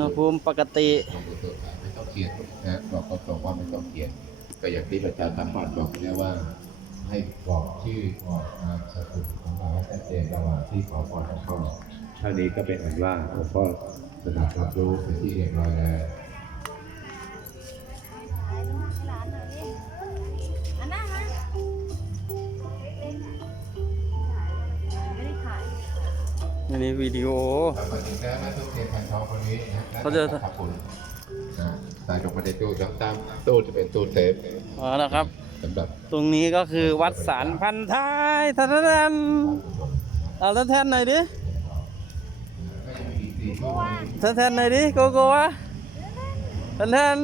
ณหภูมิปกติไม่ต้องเขียนนะบอกเขาตรงว่าไม่ต้องเขียนก็อย่างที่ประชาสัมพันธ์บอกแล้วว่า ให้บอกชื่อบอกนามสกุลของเราให้ชัดเจนระหว่างที่ขอพรหลวงพ่อเท่านี้ก็เป็นอันว่าหลวงพ่อสนับรับรู้เป็นที่เรียบร้อยแล้ว อันนี้วิดีโอมาถึงแล้วนะทุกเทียนพันทองคนนี้นะเขาจะขอบคุณนะใส่ลงมาในตู้ตามตามตู้จะเป็นตู้เซฟอ๋อนะครับสำหรับตรงนี้ก็คือวัดสารพันท้ายท่านท่านเอาแล้วแทนหน่อยดิก็ยังมีอีกสี่ตู้แทนแทนหน่อยดิโกโก้วะแทนแทน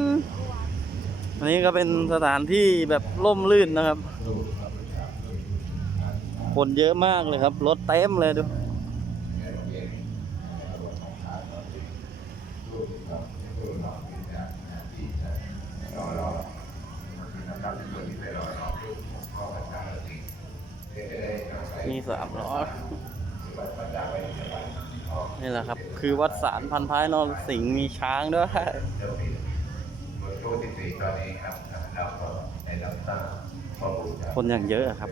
อันนี้ก็เป็นสถานที่แบบร่มรื่นนะครับ คนเยอะมากเลยครับ รถเต็มเลยดู มีสามล้อ นี่แหละครับ คือวัดสารพันท้ายนอนสิงมีช้างด้วยคนอย่างเยอะครับ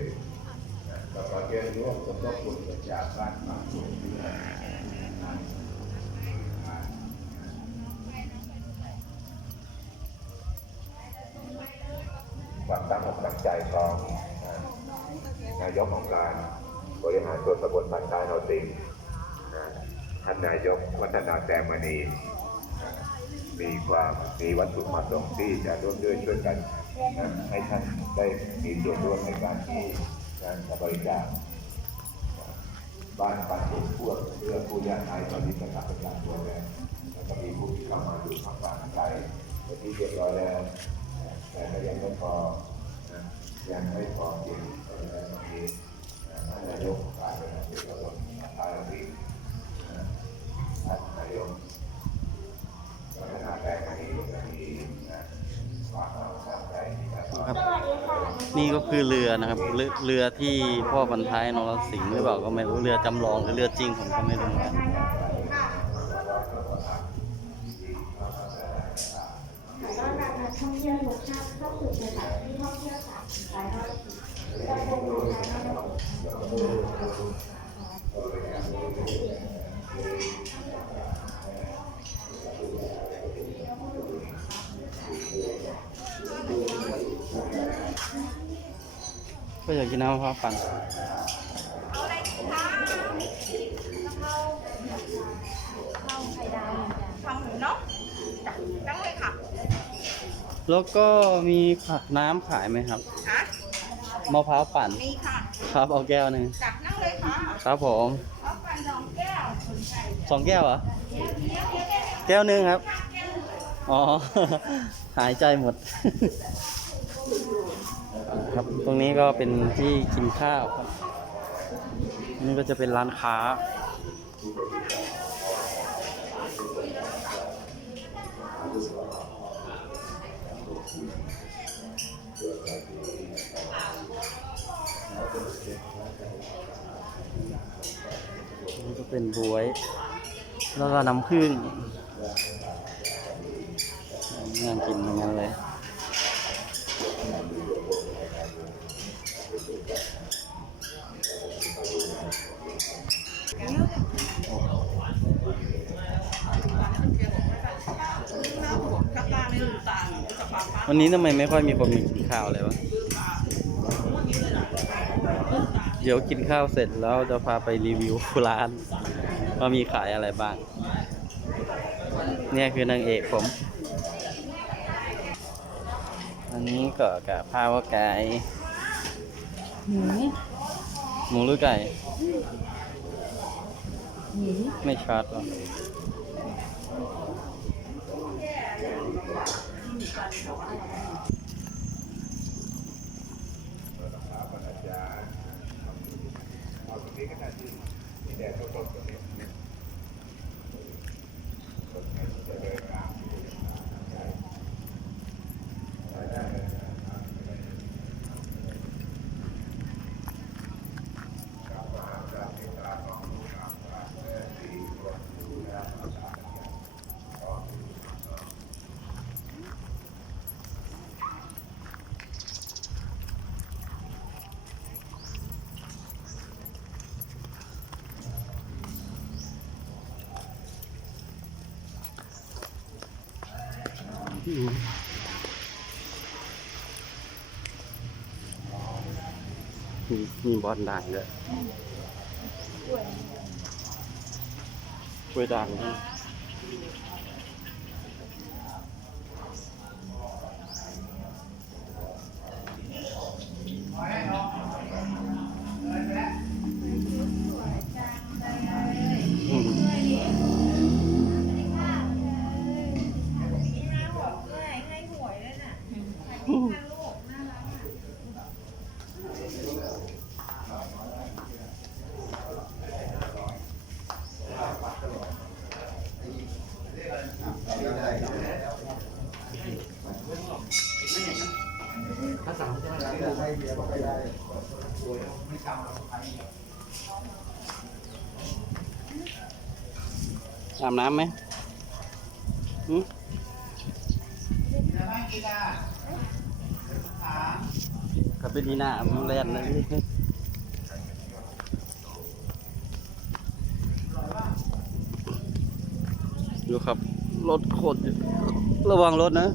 ความตั้งอกตั้งใจของนายกของการ บริหารส่วนตำบลบ้านท้ายนรสิงท่านนายกวัฒนาแสงมณีมีความมีวัตถุประสงค์ที่จะร่วมด้วยช่วยกันให้ท่านได้มีส่วนร่วมในการที่งานจะบริจาคบ้านปันสุขพวกเพื่อผู้ยากไร้ตอนนี้ประกาศเป็นการตัวแล้วแล้วก็มีผู้ที่เข้ามาดูความฝันใจเป็นที่เรียบร้อยแล้วแต่ก็ยังไม่พอยังไม่พอจริง ในวันนี้นะท่านนายกฝ่ายบริหารส่วนตำบลท้ายเราดีนะท่านนายกครับนี่ก็คือเรือนะครับเรือเรือที่พ่อบรรท้ายนรสิงห์หรือเปล่าก็ไม่รู้เรือจำลองหรือเรือจริงผมก็ไม่รู้เหมือนกัน ก็อยากกินน้ำมะพร้าวปั่นเอาอะไรดีคะกะเพราข้าวไข่ดาวทำหมูเนาะจ้ะตั้งเลยค่ะแล้วก็มีผักน้ำขายไหมครับฮะมะพร้าวปั่นมีค่ะ ครับเอาแก้วหนึ่งจับนั่งเลยค่ะ ครับผมเอาปั่นสองแก้วสองแก้วเหรอ แก้วหนึ่งครับ อ๋อ หายใจหมด ครับ ตรงนี้ก็เป็นที่กินข้าวครับ นี่ก็จะเป็นร้านค้า นี่ก็เป็นบวย แล้วก็น้ำผึ้งงานกินทั้งนั้นเลย วันนี้ทำไมไม่ค่อยมีคนมากินข้าวเลยวะ เดี๋ยวกินข้าวเสร็จแล้วจะพาไปรีวิวร้าน ว่ามีขายอะไรบ้าง เนี่ยคือนางเอกผม อันนี้ก็กะพร้าวไก่หมูหมูหรือไก่ ไม่ชัดหรอ กันแต่ว่าเราไม่มีเอาตรงนี้ก็ได้ที่มีแดดสดๆ มีมีบอลด่างเลยกล้วยด่างด้ว อาบน้ำไหมหืมกลับไปดีหน้ามันแล่นนะนี่ดูครับ รถโคตรระวังรถนะ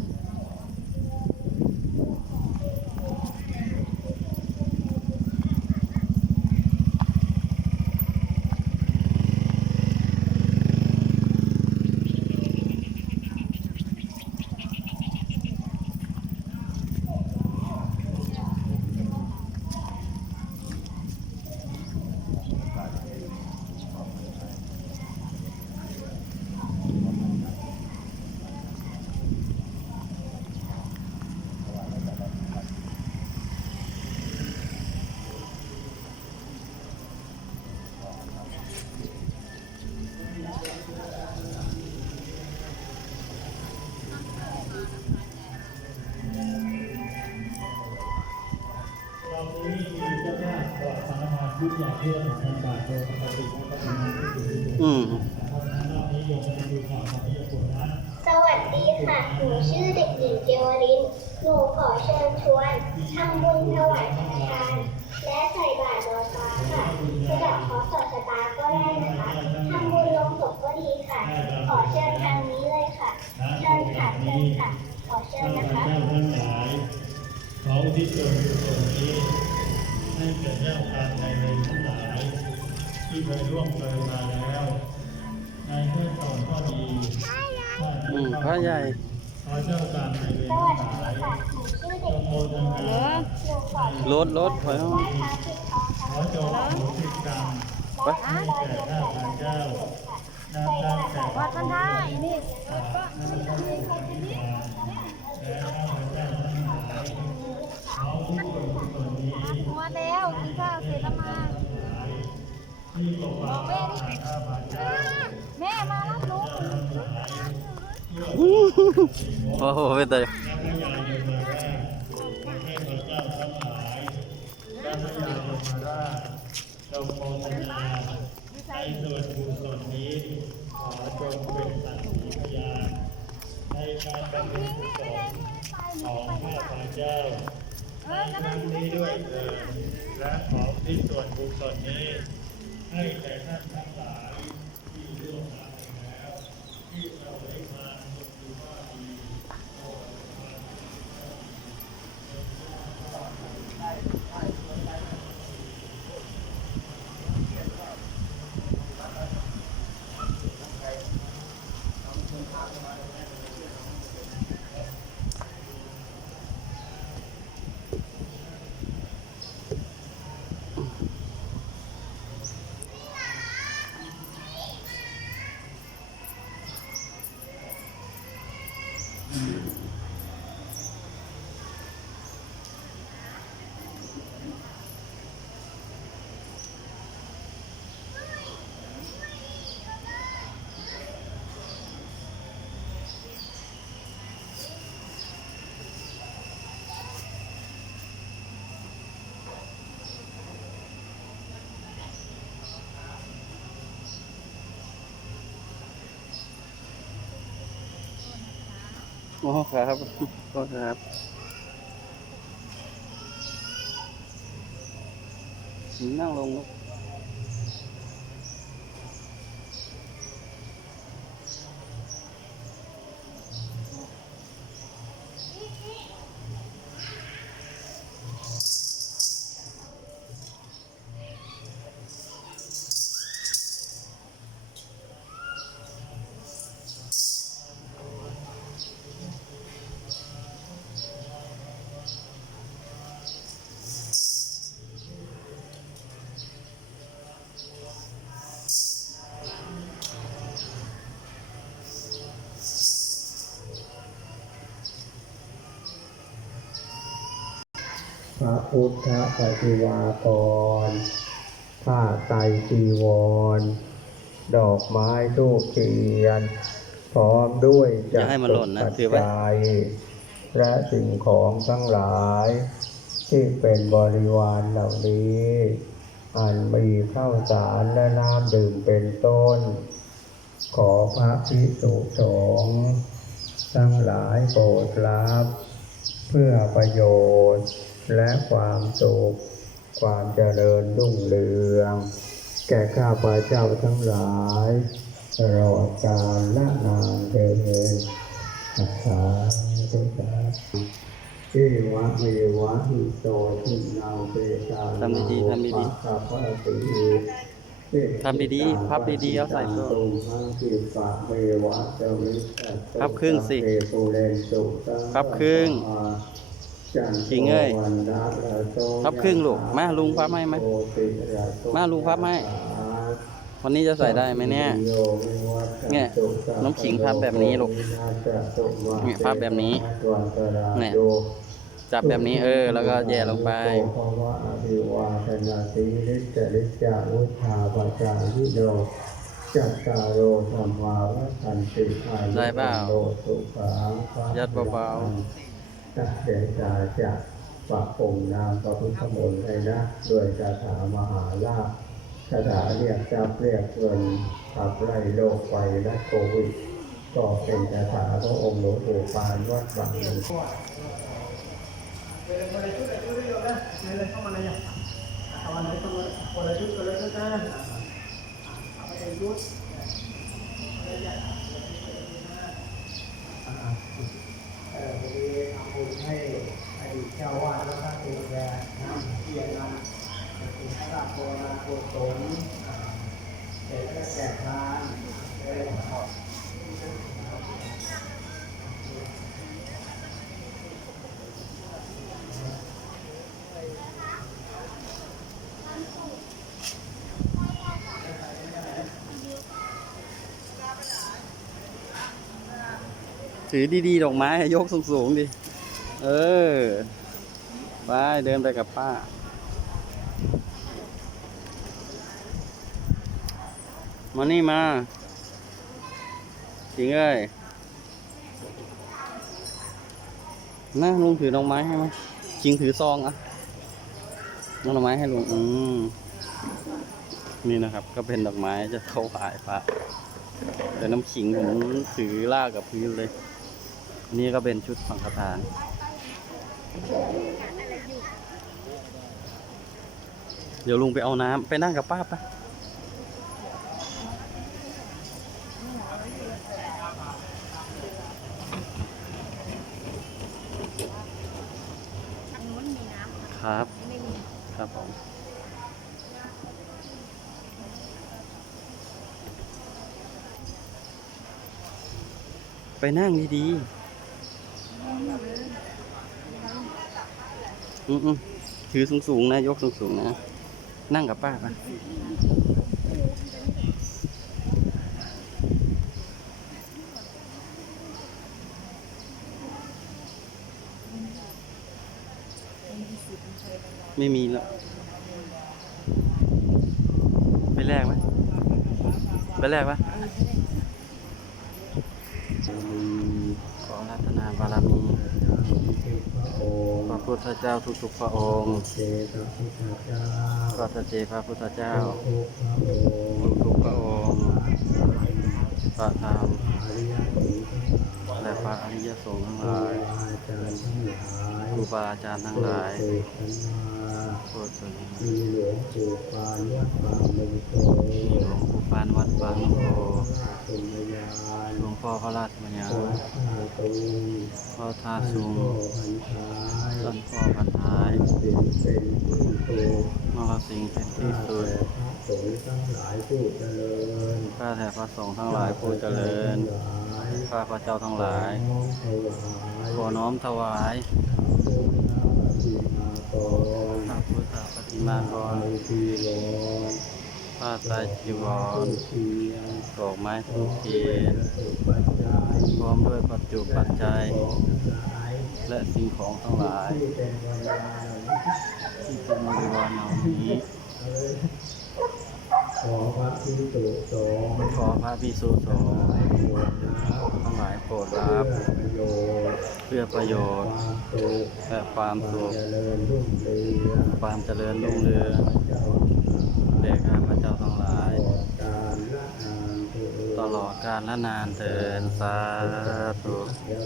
ทุกอย่างที่เราทำบาทโดยปกติมันก็จะมีที่ดีอืมเพราะฉะนั้นรอบนี้โยมจะดูข่าวของโยมนะสวัสดีค่ะ หนูชื่อเด็กหญิงเกวลิน หนูขอเชิญชวนทำบุญถวายสังฆทาน และใส่บาตรลอยฟ้าค่ะสะเดอกขอสอดชะตาก็ได้นะคะทำบุญลงศพก็ดีค่ะ ขอเชิญทางนี้เลยค่ะ เชิญค่ะเชิญค่ะ ขอเชิญนะคะเจ้าทั้งหลายขออุทิศส่วนกุศลนี้ ให้แก่เจ้ากรรมนายเวรทั้งหลายที่เคยร่วงเลยมาแล้ว ในเมื่อก่อนก็ดีชาติอืนี้มก็พระใหญ่ขอเจ้ากรรมนายเวรสวัทั้สงหดีลายค่ะหนูชื่อจเด็กงหโมญิงทนาหนูขอเชิญรถรถถอยไหมาว้พระปิดทองขอจงอโหสิกรรมไปให้แก่ข้าพเจ้านับตั้งแต่วัดมันได้นี่ก็มีคนนี้และข้าพเจ้าทั้งหลาย ขอทุกคนทุกคนนี้หัวแล้วกินข้าวเสร็จแล้วมาที่ปกปักรักษาข้าพเจ้าแม่มารับลูกโอ้โหเป็นแต่และพระยายมราชเทพเจ้าทั้งหลายและพระยาโยมราชจงโมทนาในส่วนกุศลนี้ขอจงเป็นสักขีพยานในการบำเพ็ญกุศลของข้าพเจ้า ในครั้งนี้ด้วยเถิดและขอที่ส่วนกุศลนี้ ให้แก่ท่านทั้งหลายที่ร่วมมาแล้ว ที่เราได้มาดูว่าดี โอ้ครับโทษครับนั่งลงลูกพระ พุทธปฏิวากร ผ้าไตรจีวร ดอกไม้ทูกเทียน พร้อมด้วยอย่าให้มันหล่นนะปัจถือไว้จัยและสิ่งของทั้งหลาย ที่เป็นบริวารเหล่านี้ อันมีข้าวสารและน้ำดื่มเป็นต้น ขอพระภิกษุสงฆ์ทั้งหลายโปรดรับ เพื่อประโยชน์ และความสุขความเจริญรุ่งเรือง แก่ข้าพเจ้าทั้งหลายตลอดกาลและนานเดินสาธุสาธุเอวะเมวะอิโตทินาเปตาทำดีๆทำดีๆๆสัพพะติทำดีๆพับดีๆเอาใส่ตัวตุงพังคิปะเมวะเจวิตตโตพับครึ่งสิเตปุเรนตุสังพับครึ่ง ขิงเอ้ยวันนะระโตพับครึ่งลูกมาลุงพับให้ไหมมาลุงพับให้วันนี้จะใส่ได้ไหมเนี่ยเนี่ยน้ำขิงพับแบบนี้ลูกเนี่ยพับแบบนี้เนี่ยจับแบบนี้เออ แล้วก็แย่ลงไปภาวะอภิวาทนาสีลิจลิจาวุธาปจายิโนจัตตาโรธรรมาวสันติอายุได้เปล่าโลสุขังยัดเบาๆ ตัดเดชาจะปะองนามพระพุทธมนต์ให้นะด้วยคาถามหาลาภคาถาเรียกทรัพย์เรียกเงินขับไล่โรคไฟและโควิดก็เป็นคาถาพระองค์หลวงปู่ปานวัดบางหลวงเอ่อพอดีทำบุญให้อดีตเจ้าวาดแล้วก็ดูแลน้ำเทียนน้ำเป็นพระราชโบราณโกศลอ่าเด็กและแจกทานเลยขอบ ถือดีๆดอกไม้ยกสูงๆดิ เออ ไปเดินไปกับป้า มานี่มาจริงเอ้ยนะลุงถือดอกไม้ให้ไหมจริงถือซองอะดอกไม้ให้ลุงอืมนี่นะครับ ก็เป็นดอกไม้จะเข้าขายพระแต่น้ำขิงผมถือลากกับพื้นเลย นี่ก็เป็นชุดสังฆทานเดี๋ยวลุงไปเอาน้ำไปนั่งกับป้าปะครับ ครับผมไปนั่งดีๆ อืมถือสูงๆนะ ยกสูงๆนะ นั่งกับป้าปะไม่มีแล้ว ไปแลกไหมไปแลกปะ เจ้าทุกๆพระองค์เจตพุทธเจ้าพระเจพระพุทธเจ้าทุกพระองค์ทุกๆพระองค์พระธรรมอริยสงฆ์ทั้งหลายและพระอริยสงฆ์ทั้งหครูลายบาอา จารย์ทั้งหลายครูบาอาจารย์ทั้งหลายโปรดเถิดนาโปรดเถิดมีหลวงปู่ปานวัดบางมงคลหลวงปู่ปานวัดบางโพเป็นพยานหลวงพ่อพระราชมัญญาขอข้าตุงพ่อท่าซุงพ่อพันท้ายท่านพ่อพันท้ายเป็นเป็นผู้โตนรสิงห์เป็นที่สุดพระ สงฆ์ทั้งหลายผู้เจริญ ข้าแต่พระสงฆ์ทั้งหลายผู้เจริญ ข้าพระเจ้าทั้งหลายขอน้อมถวายพระพุทธปฏิมากรผ้าไตรจีวรดอกไม้ทูบเทียนพร้อมด้วยปัจจุปัจจัย และสิ่งของทั้งหลาย ที่เป็นวันลาเหล่าที่เป็นบริวารเหล่านี้ ขอพระพิสุสงฆ์ขอพระพิสุสงฆ์ทั้งหลายโปรดรับประโยชน์เพื่อประโยชน์สุขและความสุขเจริญความเจริญรุ่งเรืองเจ้าแด่ข้าพเจ้าทั้งหลาย ตลอดกาลและนานเถิดสาธุ เดี๋ยว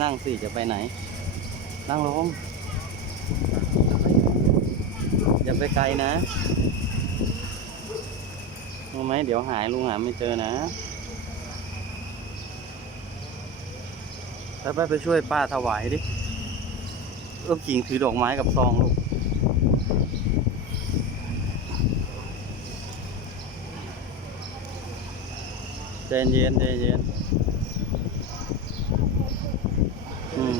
นั่งสิจะไปไหน นั่งลงอย่าไปไกลนะรู้ไหมเดี๋ยวหายลุงหาไม่เจอนะไปไปไปช่วยป้าถวายดิเอื้อกิ่งถือดอกไม้กับซองลูกใจเย็นใจเย็นอืม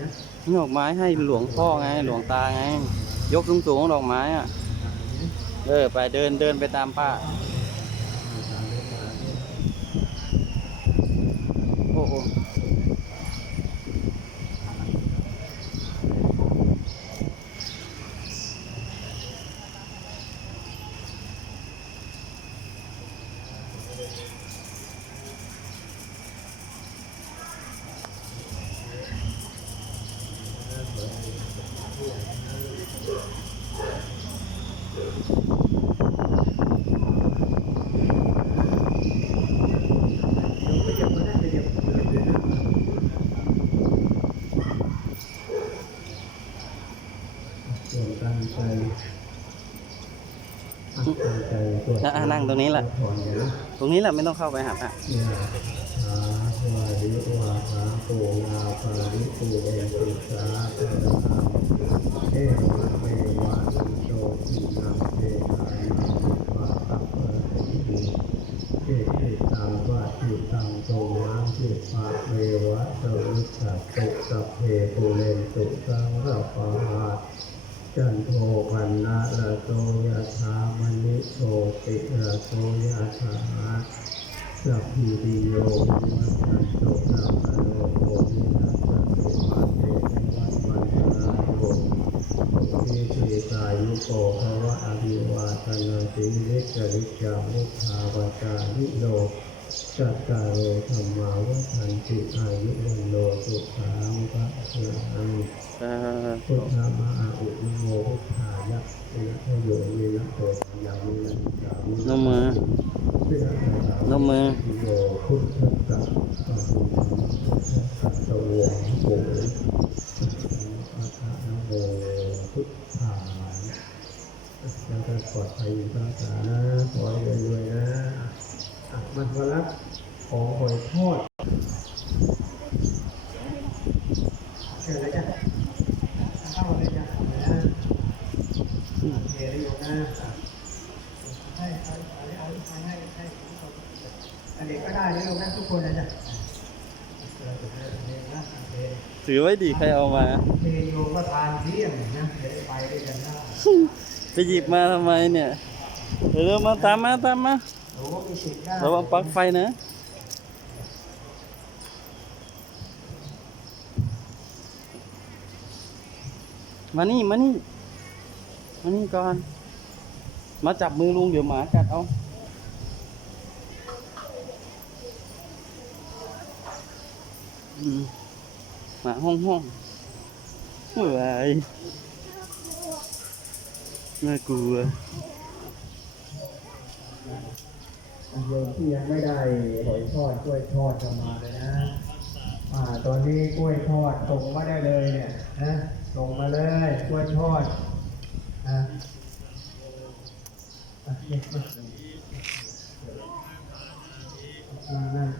นี่ ดอกไม้ให้หลวงพ่อไง หลวงตาไง ยกสูงสูงๆดอกไม้อะ เออ ไปเดินเดินไปตามป้า โอ้โหอะอะ นั่งตรงนี้แหละ ตรงนี้แหละไม่ต้องเข้าไปหาพระเนี่ยหาวาริวาหาโกงาปาริปูเอตุสมวะอิโตทินังเตหานังวะสุขสัตตุสัพเพปุเรนตุสังรปะหา จันโทปันนะระโตยะธามณิโชติระโตยะธาสัพพิติโยวิวัชชันโตสัพพะโลโควินัสตุมาเตวัตวันตราโยทิติกายุโกภวะอภิวาทนาสิริจริจามุทาวาจาลิโนจัตตารโอธรรมาวัฏันติอายุวันโนสุขังพระลังาพุทธมาอาอุโมพุทธายะเนะโยเยนะโตยามินะจามินมมือนมมือโยพุทธัสสะปะหุธัสสะวงโกอะทะนะโมพุทธาแล้วก็ปลอดภัยอยู่ตั้งแต่นะขอให้รวยๆนะ อะมันมารับของหอยทอดเชิญเลยจ้ะเข้ามาเลยจ้ะนะโอเคได้อยู่นะอะให้ให้ให้ให้ให้ให้ทุกคนอันนี้ก็ได้นะลูกนะทุกคนนะจ๊ะเออเออเออนะโอเค ถือไว้ดีใครเอามาเมนูก็ทานเที่ยงนะเดี๋ยวไปด้วยกันนะไปหยิบมาทำไมเนี่ยเร็วๆมาตามมาตามมาโอ้มีสิทธิ์ได้ระวังปลั๊กไฟนะมานี่มานี่มานี่ก่อน มาจับมือลุงเดี๋ยวหมากัดเอาอืม หมาห้องห้องเมื่อไรน่ากลัวโยมที่ยังไม่ได้หอยทอดกล้วยทอดจะมาเลยนะอ่าตอนนี้กล้วยทอดส่งมาได้เลยเนี่ยนะส่งมาเลยกล้วยทอดนะอะเก็บมาอ่านั่น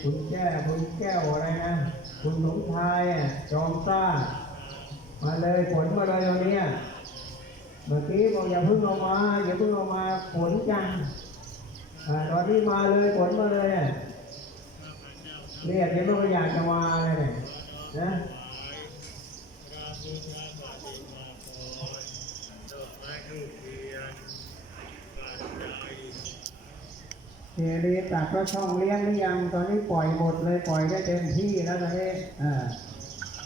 คุณแก้วคุณแก้วอะไรนะ คุณสมชายจอมซ่า มาเลยผลมาเลยตรงเนี้เมื่อกี้บอกอย่าเพิ่งเอามาอย่าเพิ่งเอามาผลจังตอนนี้มาเลยผลมาเลยอะเรียกเห็นว่าอยากจะมาเลยเนี่ยนะ เจรีตักก็ช่องเลี้ยงหรือยัง ตอนนี้ปล่อยหมดเลยปล่อยได้เต็มที่แล้วตอนนี้อ่า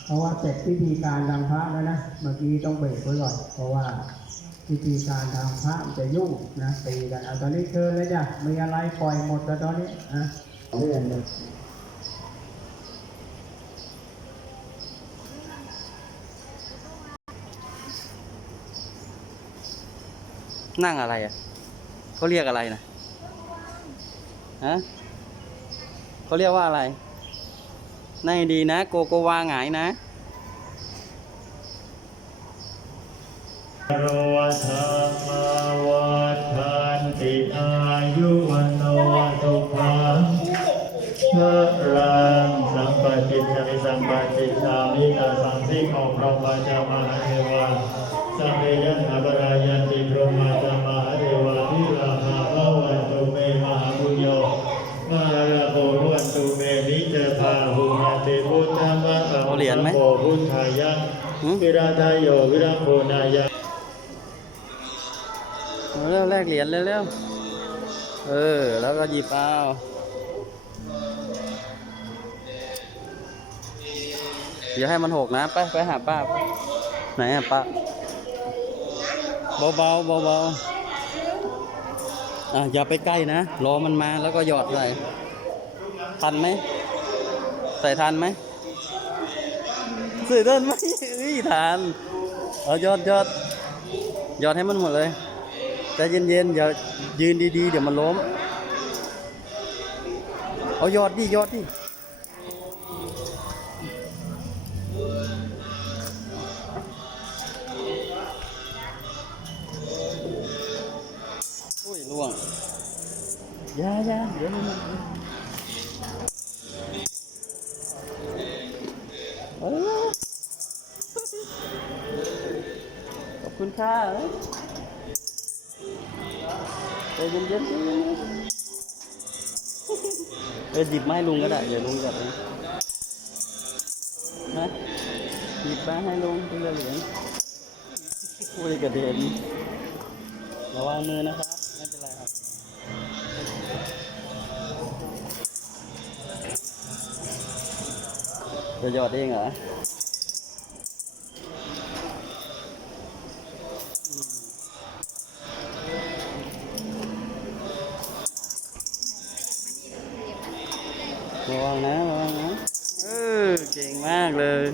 เพราะว่าเสร็จพิธีการทางพระแล้วนะ เมื่อกี้ต้องเบรกไว้ก่อนเพราะว่าพิธีการทางพระมันจะยุ่งนะตีกันเอาตอนนี้เชิญเลยจ้ะมีอะไรปล่อยหมดแล้วตอนนี้อะเรื่องเลยนั่งอะไรอะเขาเรียกอะไรนะ ฮะเขาเรียกว่าอะไรในดีนะ โกโกวาหงายนะโรธรรมวัฏันติอา ราทายโยวิรังโพนายะเอาเร็วแลกเหรียญเร็วๆเออ แล้วก็หยิบเอาเดี๋ยวให้มันหกนะ ไปไปหาป้า ไหนอะป้า เบาๆเบาๆอะอย่าไปใกล้นะ รอมันมาแล้วก็หยอดใส่ทันไหม ใส่ทันไหมใส่ทันไหม เฮ้ยทันเอายอดยอดยอดให้มันหมดเลยใจเย็นๆอย่ายืนดีๆ เดี๋ยวมันล้ม เอายอดดิยอดดิอุ้ยล่วงย่ายาเดี๋ยวมัน คุณค่ะใจเย็นๆเออหยิบมาให้ลุงก็ได้ เดี๋ยวลุงจับเองนะหยิบมาให้ลุงทีละเหรียญอุ้ยกระเด็นระวังมือนะครับไม่เป็นไรครับจะหยอดเองเหรอ ระวังนะระวังนะ เออ เก่งมากเลย